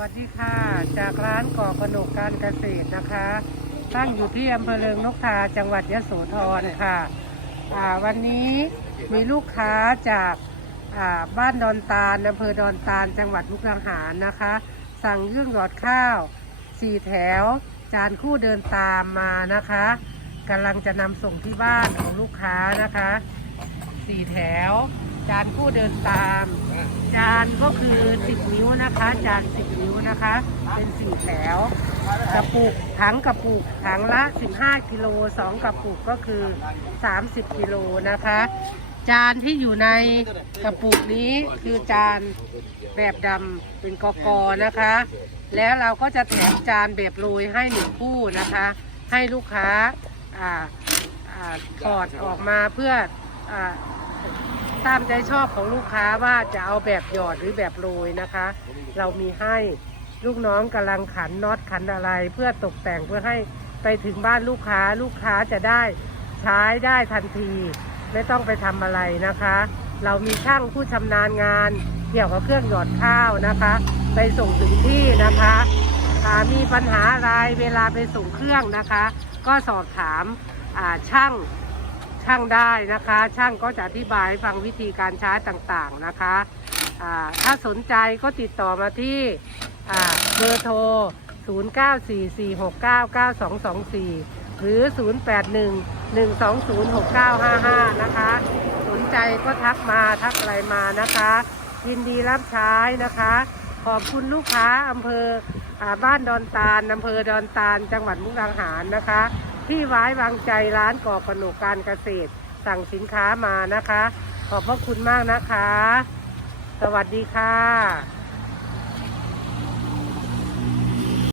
วัสดีค่ะ จากร้านก่อกระหนกการเกษตรนะคะ ตั้งอยู่ที่อำเภอเริงนกทาจังหวัดยโสธรค่ะวันนี้มีลูกค้าจากบ้านดอนตาลอำเภอดอนตาลจังหวัดมุกดาหารนะคะ สั่งยื่องหยอดข้าวสี่แถว จานคู่เดินตามมานะคะกำลังจะนำส่งที่บ้านของลูกค้านะคะสี่แถว จานคู่เดินตาม จานก็คือ10นิ้วนะคะ จาน10นิ้วนะคะ เป็นสี่แถว กระปุกถังกระปุกถังละ15กิโล2กระปุกก็คือ30กิโลนะคะ จานที่อยู่ในกระปุกนี้คือจานแบบดำเป็นกอกอนะคะ แล้วเราก็จะแถมจานแบบโรยให้หนึ่งคู่นะคะ ให้ลูกค้าอ่าอ่าถอดออกมาเพื่ออ่า ตามใจชอบของลูกค้าว่าจะเอาแบบหยอดหรือแบบโรยนะคะ เรามีให้ลูกน้องกำลังขันน็อตขันอะไร เพื่อตกแต่งเพื่อให้ไปถึงบ้านลูกค้าลูกค้าจะได้ใช้ได้ทันที ไม่ต้องไปทำอะไรนะคะ เรามีช่างผู้ชำนาญงาน เกี่ยวกับเครื่องหยอดข้าวนะคะ ไปส่งถึงที่นะคะมีปัญหาอะไรเวลาไปส่งเครื่องนะคะ ก็สอบถามช่าง ช่างได้นะคะ ช่างก็จะอธิบายให้ฟังวิธีการใช้ต่างๆนะคะถ้าสนใจก็ติดต่อมาที่เบอร์โทร 0944699224 หรือ 0811206955 นะคะ สนใจก็ทักมาทักอะไรมานะคะ ยินดีรับใช้นะคะ ขอบคุณลูกค้าอำเภออบ้านดอนตาลอำเภอดอนตาล จังหวัดมุกดาหารนะคะ ที่ไว้วางใจร้านก่อกระหนกการเกษตร สั่งสินค้ามานะคะ ขอบพระคุณมากนะคะ สวัสดีค่ะ